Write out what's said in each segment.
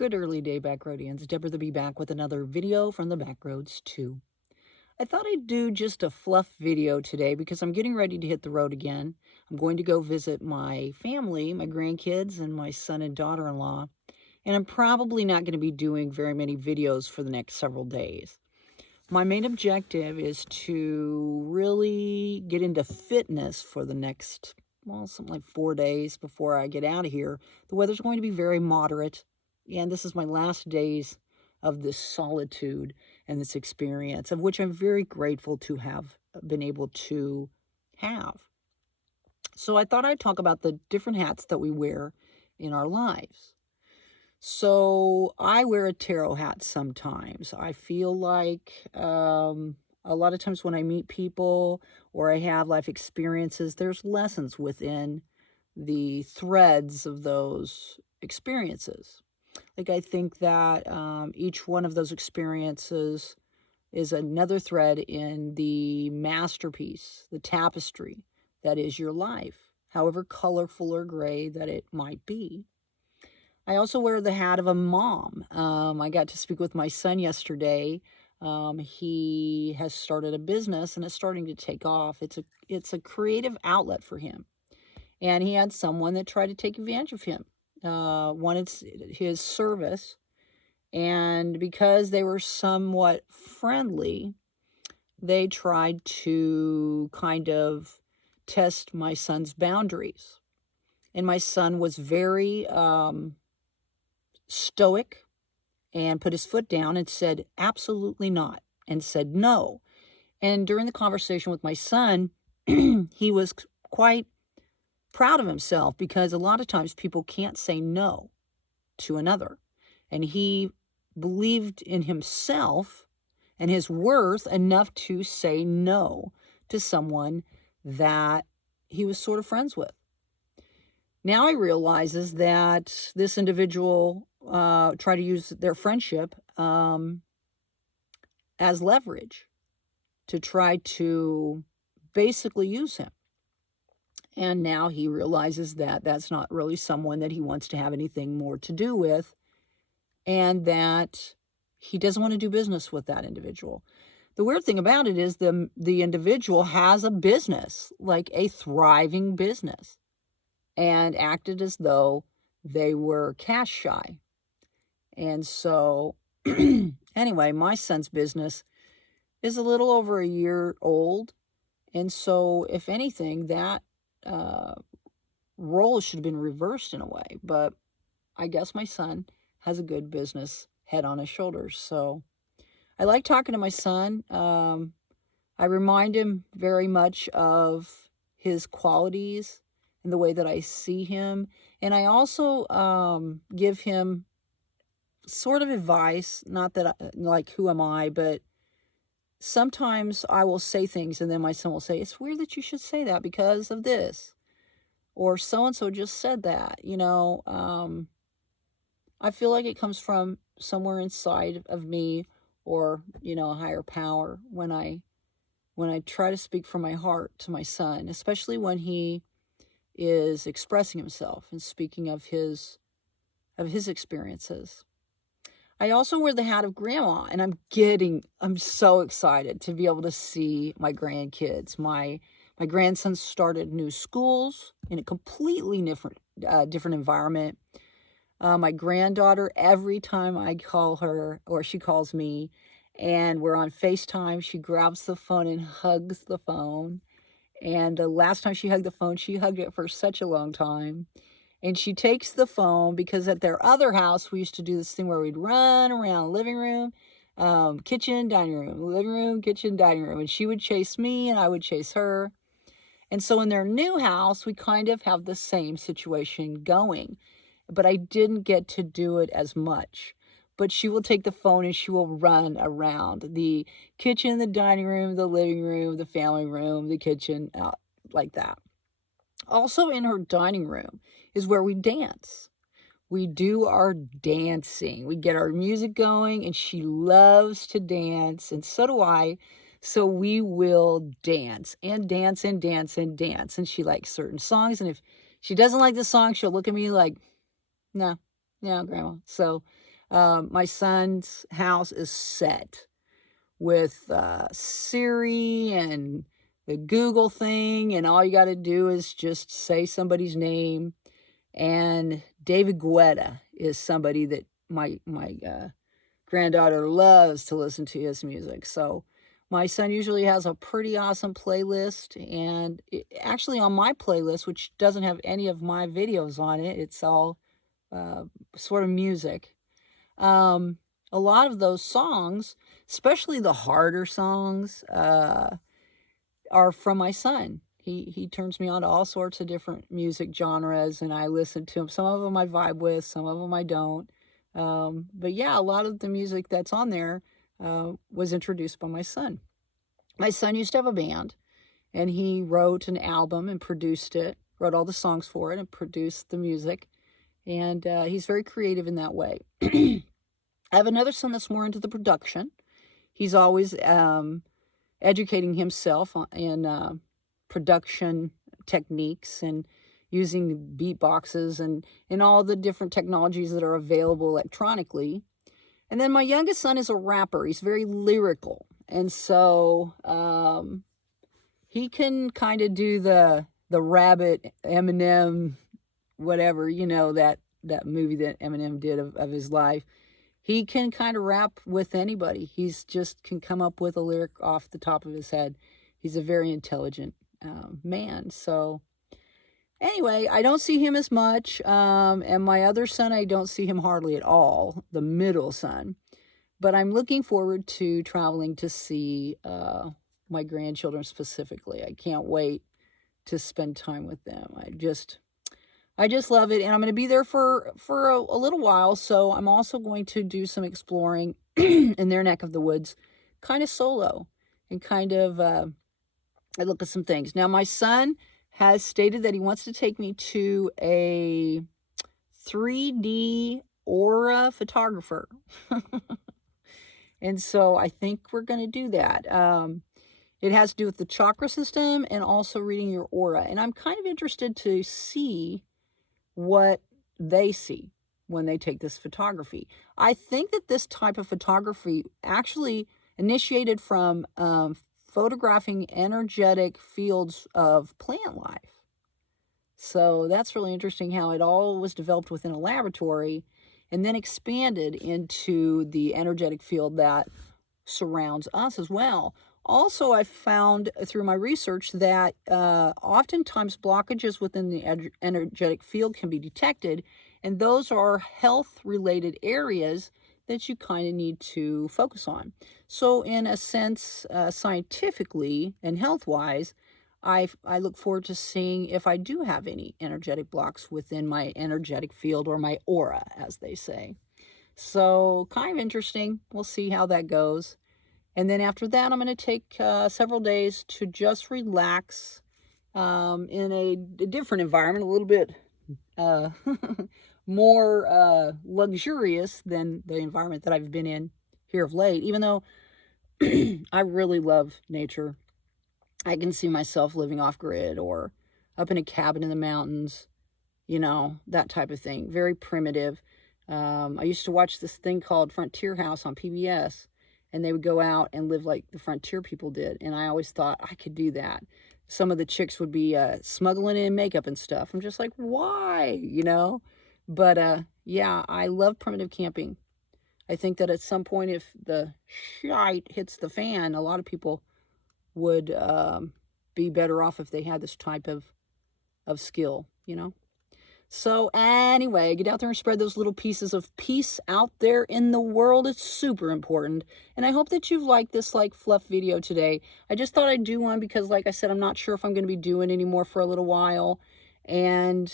Good early day, Backroadians. Deborah the Bee back with another video from the Backroads 2. I thought I'd do just a fluff video today because I'm getting ready to hit the road again. I'm going to go visit my family, my grandkids, and my son and daughter-in-law, and I'm probably not going to be doing very many videos for the next several days. My main objective is to really get into fitness for the next, well, something like 4 days before I get out of here. The weather's going to be very moderate, and this is my last days of this solitude and this experience, of which I'm very grateful to have been able to have. So I thought I'd talk about the different hats that we wear in our lives. So I wear a tarot hat sometimes. I feel like a lot of times when I meet people or I have life experiences, there's lessons within the threads of those experiences. Like I think that each one of those experiences is another thread in the masterpiece, the tapestry that is your life, however colorful or gray that it might be. I also wear the hat of a mom. I got to speak with my son yesterday. He has started a business and it's starting to take off. It's a creative outlet for him, and he had someone that tried to take advantage of him. Wanted his service, and because they were somewhat friendly, they tried to kind of test my son's boundaries. And my son was very stoic and put his foot down and said, absolutely not, and said no. And during the conversation with my son, he was quite proud of himself because a lot of times people can't say no to another. And he believed in himself and his worth enough to say no to someone that he was sort of friends with. Now he realizes that this individual tried to use their friendship as leverage to try to basically use him. And now he realizes that that's not really someone that he wants to have anything more to do with, and that he doesn't want to do business with that individual. The weird thing about it is the individual has a business, like a thriving business, and acted as though they were cash shy. And so, anyway, my son's business is a little over a year old. And so, if anything, that role should have been reversed in a way. But I guess my son has a good business head on his shoulders. So I like talking to my son. I remind him very much of his qualities and the way that I see him. And I also give him sort of advice, not that like, who am I, but sometimes I will say things and then my son will say, it's weird that you should say that because of this. Or so-and-so just said that, I feel like it comes from somewhere inside of me, or, a higher power when I try to speak from my heart to my son, especially when he is expressing himself and speaking of his experiences. I also wear the hat of grandma, and I'm so excited to be able to see my grandkids. My grandson started new schools in a completely different environment. My granddaughter, every time I call her or she calls me and we're on FaceTime, she grabs the phone and hugs the phone. And the last time she hugged the phone, she hugged it for such a long time. And she takes the phone because at their other house, we used to do this thing where we'd run around living room, kitchen, dining room, living room, kitchen, dining room. And she would chase me and I would chase her. And so in their new house, we kind of have the same situation going. But I didn't get to do it as much. But she will take the phone and she will run around the kitchen, the dining room, the living room, the family room, the kitchen, like that. Also in her dining room is where we dance. We do our dancing. We get our music going, and she loves to dance, and so do I. So we will dance and dance and dance and dance. And she likes certain songs. And if she doesn't like the song, she'll look at me like, no, no, Grandma. So My son's house is set with Siri and the Google thing, and all you got to do is just say somebody's name. And David Guetta is somebody that my granddaughter loves to listen to his music. So my son usually has a pretty awesome playlist, and actually on my playlist, which doesn't have any of my videos on it, it's all uh, sort of music. Um, a lot of those songs, especially the harder songs, are from my son. He turns me on to all sorts of different music genres, and I listen to them. Some of them I vibe with, some of them I don't. But yeah, a lot of the music that's on there was introduced by my son. My son used to have a band, and he wrote an album and produced it, wrote all the songs for it, and produced the music. And he's very creative in that way. I have another son that's more into the production. He's always educating himself in production techniques and using beatboxes and all the different technologies that are available electronically. And then my youngest son is a rapper. He's very lyrical. And so he can kind of do the Rabbit Eminem, whatever, that movie that Eminem did of his life. He can kind of rap with anybody. He's just can come up with a lyric off the top of his head. He's a very intelligent man. So anyway, I don't see him as much. And my other son, I don't see him hardly at all, the middle son. But I'm looking forward to traveling to see my grandchildren specifically. I can't wait to spend time with them. I just love it, and I'm going to be there for a little while, so I'm also going to do some exploring in their neck of the woods, kind of solo, and kind of I look at some things. Now, my son has stated that he wants to take me to a 3D aura photographer, and so I think we're going to do that. It has to do with the chakra system and also reading your aura, and I'm kind of interested to see what they see when they take this photography. I think that this type of photography actually initiated from photographing energetic fields of plant life. So that's really interesting how it all was developed within a laboratory and then expanded into the energetic field that surrounds us as well. Also, I found through my research that oftentimes blockages within the energetic field can be detected, and those are health-related areas that you kind of need to focus on. So in a sense, scientifically and health-wise, I look forward to seeing if I do have any energetic blocks within my energetic field, or my aura, as they say. So kind of interesting. We'll see how that goes. And then after that, I'm going to take several days to just relax in a different environment, a little bit more luxurious than the environment that I've been in here of late. Even though I really love nature, I can see myself living off grid or up in a cabin in the mountains, that type of thing. Very primitive. I used to watch this thing called Frontier House on PBS. And they would go out and live like the frontier people did. And I always thought I could do that. Some of the chicks would be smuggling in makeup and stuff. I'm just like, why? But yeah, I love primitive camping. I think that at some point, if the shite hits the fan, a lot of people would be better off if they had this type of skill, So anyway, get out there and spread those little pieces of peace out there in the world. It's super important. And I hope that you've liked this fluff video today. I just thought I'd do one because, like I said, I'm not sure if I'm going to be doing any more for a little while. And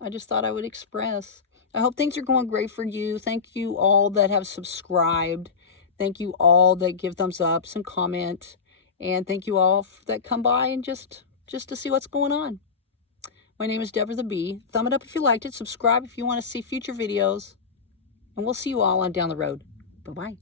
I just thought I would express. I hope things are going great for you. Thank you all that have subscribed. Thank you all that give thumbs ups and comment. And thank you all that come by and just to see what's going on. My name is Deborah the Bee. Thumb it up if you liked it. Subscribe if you want to see future videos. And we'll see you all on down the road. Bye-bye.